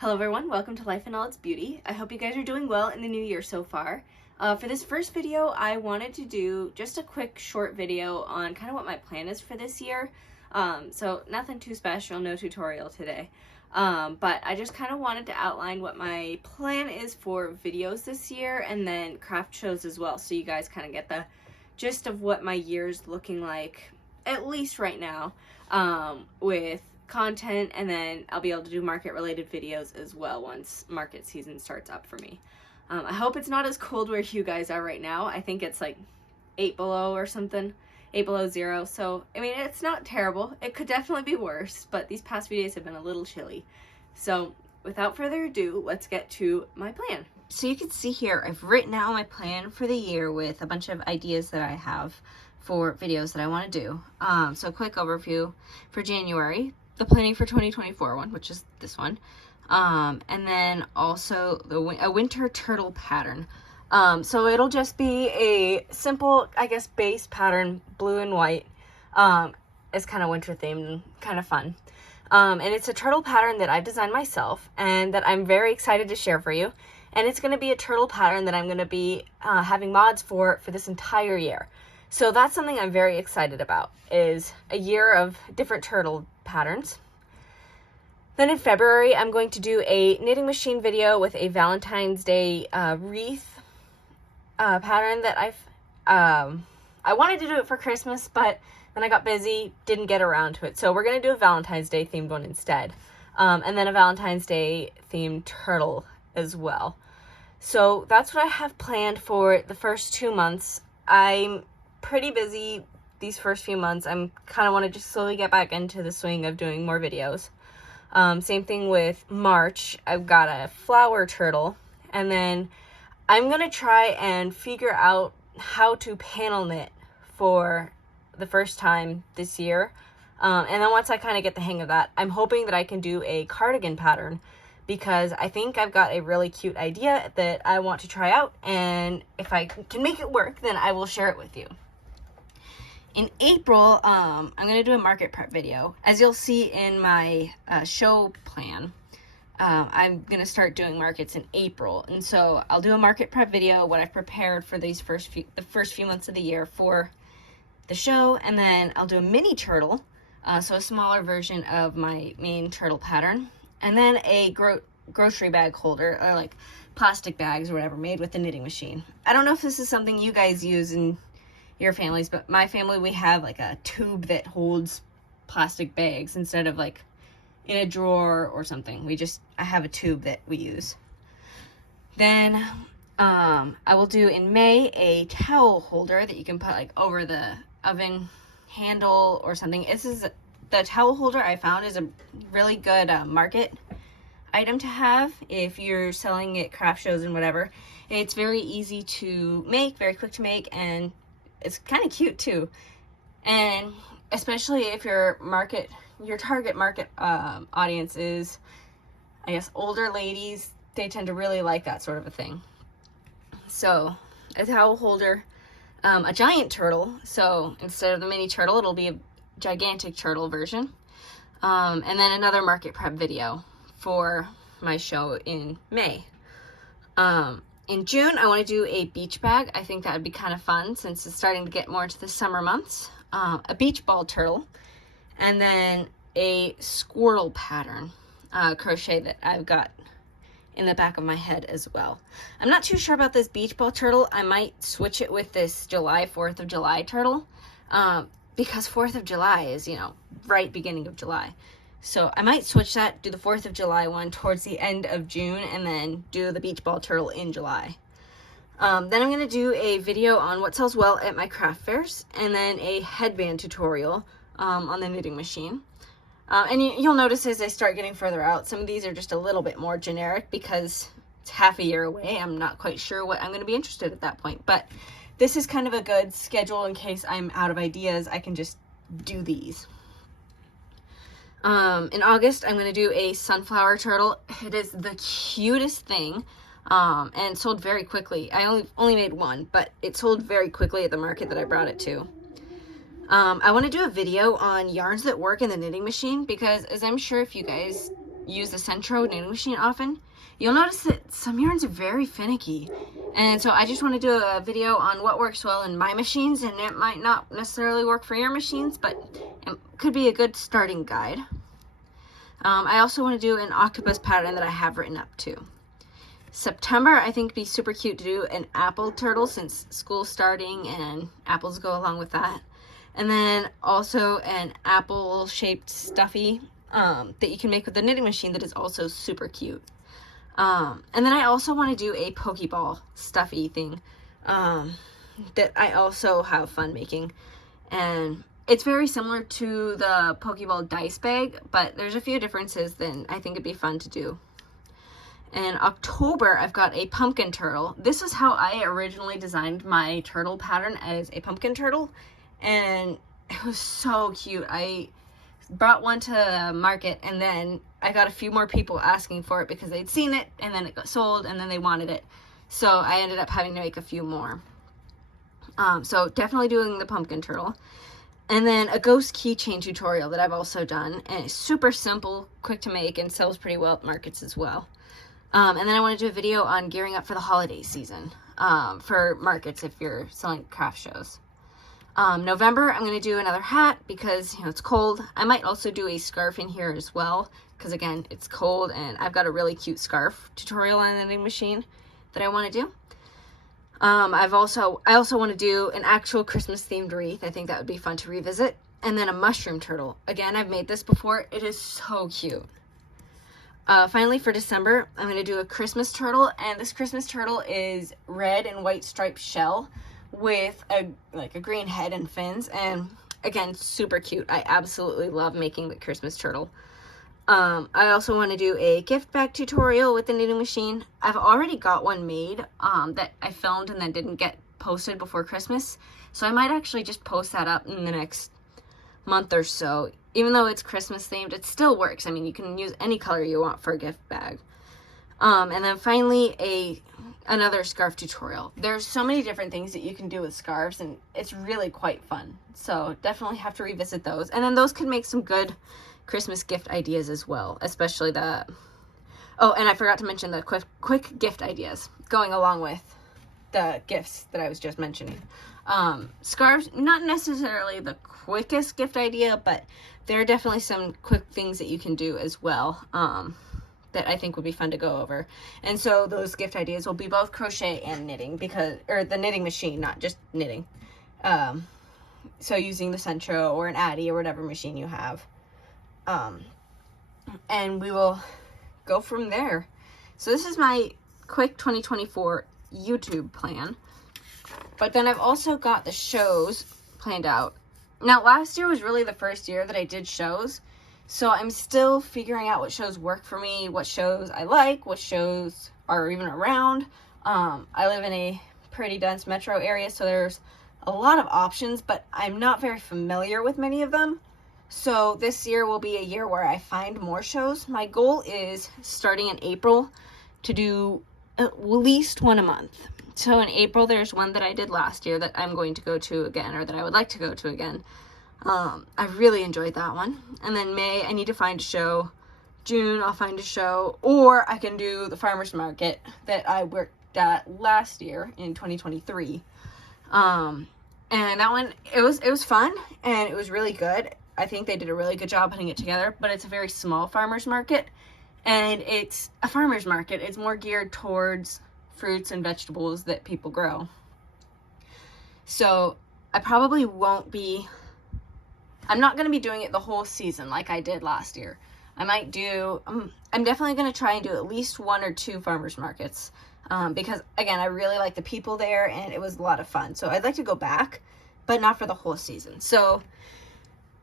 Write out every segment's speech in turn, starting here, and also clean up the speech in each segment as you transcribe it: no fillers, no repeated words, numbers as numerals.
Hello everyone, welcome to Life in All Its Beauty. I hope you guys are doing well in the new year so far. For this first video, I wanted to do just a quick short video on kind of what my plan is for this year. So nothing too special, no tutorial today. But I just kind of wanted to outline what my plan is for videos this year and then craft shows as well, so you guys kind of get the gist of what my year's looking like, at least right now, with content, and then I'll be able to do market related videos as well once market season starts up for me. I hope it's not as cold where you guys are right now. I think it's like 8 below or something, 8 below 0. So, I mean, it's not terrible. It could definitely be worse, but these past few days have been a little chilly. So, without further ado, let's get to my plan. So you can see here, I've written out my plan for the year with a bunch of ideas that I have for videos that I want to do. So a quick overview for January, the planning for 2024 one, which is this one. And then also a winter turtle pattern. So it'll just be a simple, I guess, base pattern, blue and white. It's kind of winter themed, kind of fun. And it's a turtle pattern that I designed myself and that I'm very excited to share for you. And it's going to be a turtle pattern that I'm going to be having mods for this entire year. So that's something I'm very excited about, is a year of different turtle patterns. Then in February, I'm going to do a knitting machine video with a Valentine's Day wreath pattern that I wanted to do it for Christmas, but then I got busy, didn't get around to it. So we're going to do a Valentine's Day themed one instead. And then a Valentine's Day themed turtle as well. So that's what I have planned for the first 2 months. I'm pretty busy these first few months. I'm kind of want to just slowly get back into the swing of doing more videos. Same thing with March. I've got a flower turtle, and then I'm going to try and figure out how to panel knit for the first time this year. And then once I kind of get the hang of that, I'm hoping that I can do a cardigan pattern, because I think I've got a really cute idea that I want to try out, and if I can make it work, then I will share it with you. In April, I'm going to do a market prep video. As you'll see in my show plan, I'm going to start doing markets in April. And so I'll do a market prep video, what I've prepared for the first few months of the year for the show. And then I'll do a mini turtle, so a smaller version of my main turtle pattern. And then a grocery bag holder, or like plastic bags or whatever, made with the knitting machine. I don't know if this is something you guys use in your families, but my family, we have like a tube that holds plastic bags instead of like in a drawer or something. I have a tube that we use. Then I will do in May a towel holder that you can put like over the oven handle or something. The towel holder I found is a really good market item to have if you're selling at craft shows and whatever. It's very easy to make, very quick to make, and it's kind of cute too. And especially if your target market audience is, I guess, older ladies, they tend to really like that sort of a thing. So a towel holder, a giant turtle. So instead of the mini turtle, it'll be a gigantic turtle version. And then another market prep video for my show in May. In June, I want to do a beach bag. I think that would be kind of fun since it's starting to get more into the summer months. A beach ball turtle, and then a squirrel pattern crochet that I've got in the back of my head as well. I'm not too sure about this beach ball turtle. I might switch it with this 4th of July turtle, because 4th of July is, right beginning of July. So I might switch that, do the 4th of July one towards the end of June, and then do the beach ball turtle in July. Then I'm going to do a video on what sells well at my craft fairs, and then a headband tutorial on the knitting machine. And you'll notice as I start getting further out, some of these are just a little bit more generic because it's half a year away. I'm not quite sure what I'm going to be interested at that point, but this is kind of a good schedule in case I'm out of ideas. I can just do these. In August, I'm going to do a sunflower turtle. It is the cutest thing, and it sold very quickly. I only made one, but it sold very quickly at the market that I brought it to. I want to do a video on yarns that work in the knitting machine, because as I'm sure if you guys use the Centro knitting machine often, you'll notice that some yarns are very finicky. And so I just want to do a video on what works well in my machines, and it might not necessarily work for your machines, but it could be a good starting guide. I also want to do an octopus pattern that I have written up too. September, I think, would be super cute to do an apple turtle since school's starting and apples go along with that. And then also an apple shaped stuffy that you can make with the knitting machine that is also super cute. And then I also want to do a Pokeball stuffy thing that I also have fun making. And it's very similar to the Pokeball dice bag, but there's a few differences that I think it'd be fun to do. In October, I've got a pumpkin turtle. This is how I originally designed my turtle pattern, as a pumpkin turtle. And it was so cute. I brought one to market, and then I got a few more people asking for it because they'd seen it, and then it got sold, and then they wanted it. So I ended up having to make a few more. So definitely doing the pumpkin turtle. And then a ghost keychain tutorial that I've also done, and it's super simple, quick to make, and sells pretty well at markets as well. And then I want to do a video on gearing up for the holiday season for markets if you're selling craft shows. November, I'm going to do another hat because, you know, it's cold. I might also do a scarf in here as well because, again, it's cold, and I've got a really cute scarf tutorial on the knitting machine that I want to do. I also want to do an actual Christmas themed wreath. I think that would be fun to revisit. And then a mushroom turtle. Again, I've made this before. It is so cute. Finally, for December, I'm going to do a Christmas turtle, and this Christmas turtle is red and white striped shell with a green head and fins, and again, super cute. I absolutely love making the Christmas turtle. I also want to do a gift bag tutorial with the knitting machine. I've already got one made that I filmed and then didn't get posted before Christmas, so I might actually just post that up in the next month or so. Even though it's Christmas themed, it still works. I mean, you can use any color you want for a gift bag. And then finally, another scarf tutorial. There's so many different things that you can do with scarves, and it's really quite fun. So definitely have to revisit those. And then those could make some good Christmas gift ideas as well, especially the... Oh, and I forgot to mention the quick gift ideas going along with the gifts that I was just mentioning. Scarves, not necessarily the quickest gift idea, but there are definitely some quick things that you can do as well that I think would be fun to go over. And so those gift ideas will be both crochet and knitting, or the knitting machine, not just knitting. So using the Centro or an Addy or whatever machine you have. And we will go from there. So this is my quick 2024 YouTube plan. But then I've also got the shows planned out. Now, last year was really the first year that I did shows, so I'm still figuring out what shows work for me, what shows I like, what shows are even around. I live in a pretty dense metro area, so there's a lot of options, but I'm not very familiar with many of them. So this year will be a year where I find more shows. My goal is, starting in April, to do at least one a month. So in April, there's one that I did last year that I'm going to go to again, or that I would like to go to again. I really enjoyed that one. And then May, I need to find a show. June, I'll find a show. Or I can do the farmer's market that I worked at last year in 2023. And that one, it was fun, and it was really good. I think they did a really good job putting it together, but it's a very small farmer's market. And it's a farmer's market. It's more geared towards fruits and vegetables that people grow. So I probably won't be, I'm not going to be doing it the whole season like I did last year. I might do, I'm definitely going to try and do at least one or two farmers markets because, again, I really like the people there, and it was a lot of fun. So I'd like to go back, but not for the whole season. So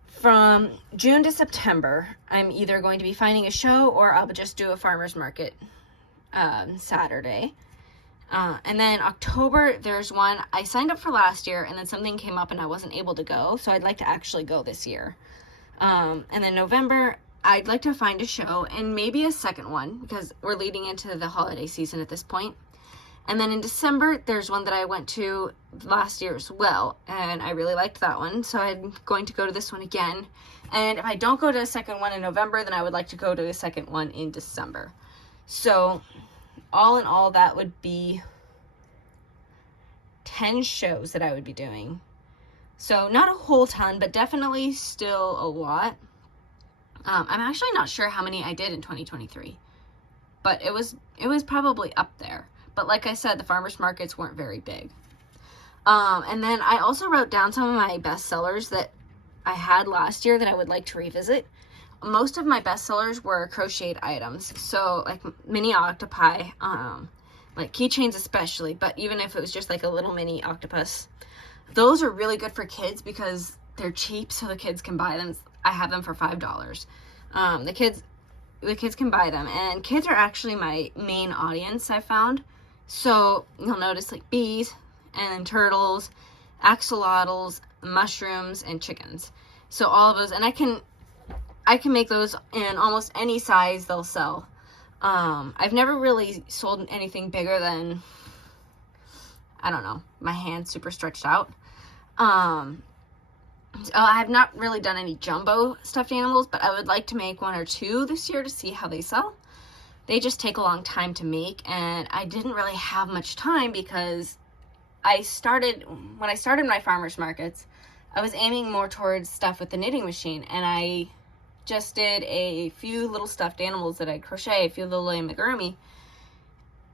from June to September, I'm either going to be finding a show, or I'll just do a farmer's market Saturday. And then October, there's one I signed up for last year, and then something came up and I wasn't able to go, so I'd like to actually go this year. And then November, I'd like to find a show, and maybe a second one, because we're leading into the holiday season at this point. And then in December, there's one that I went to last year as well, and I really liked that one, so I'm going to go to this one again. And if I don't go to a second one in November, then I would like to go to a second one in December. So all in all, that would be 10 shows that I would be doing. So not a whole ton, but definitely still a lot. I'm actually not sure how many I did in 2023, but it was probably up there. But like I said, the farmers markets weren't very big. And then I also wrote down some of my bestsellers that I had last year that I would like to revisit. Most of my bestsellers were crocheted items, so like mini octopi, like keychains especially, but even if it was just like a little mini octopus, those are really good for kids because they're cheap, so the kids can buy them. I have them for $5. The kids can buy them, and kids are actually my main audience, I found. So you'll notice like bees and then turtles, axolotls, mushrooms, and chickens. So all of those, and I can make those in almost any size they'll sell. I've never really sold anything bigger than, I don't know, my hand super stretched out. So I have not really done any jumbo stuffed animals, but I would like to make 1 or 2 this year to see how they sell. They just take a long time to make, and I didn't really have much time because when I started my farmers markets, I was aiming more towards stuff with the knitting machine, and I just did a few little stuffed animals that I crochet, a few little amigurumi,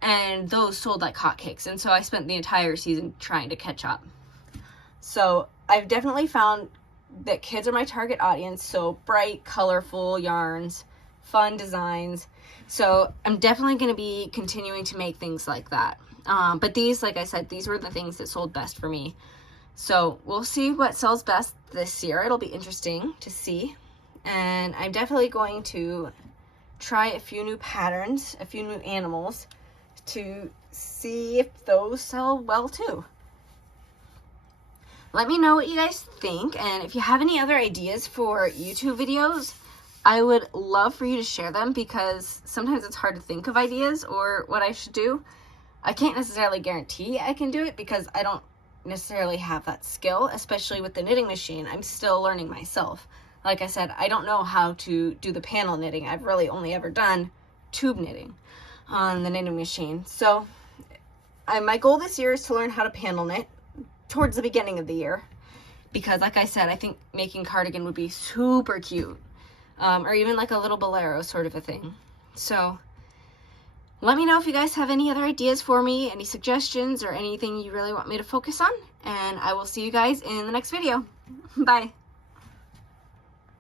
and those sold like hotcakes, and so I spent the entire season trying to catch up. So I've definitely found that kids are my target audience, so bright, colorful yarns, fun designs. So I'm definitely going to be continuing to make things like that. But these, like I said, these were the things that sold best for me. So we'll see what sells best this year. It'll be interesting to see. And I'm definitely going to try a few new patterns, a few new animals, to see if those sell well too. Let me know what you guys think, and if you have any other ideas for YouTube videos, I would love for you to share them, because sometimes it's hard to think of ideas or what I should do. I can't necessarily guarantee I can do it because I don't necessarily have that skill, especially with the knitting machine. I'm still learning myself. Like I said, I don't know how to do the panel knitting. I've really only ever done tube knitting on the knitting machine. So my goal this year is to learn how to panel knit towards the beginning of the year, because like I said, I think making cardigan would be super cute, or even like a little bolero sort of a thing. So let me know if you guys have any other ideas for me, any suggestions, or anything you really want me to focus on, and I will see you guys in the next video. Bye.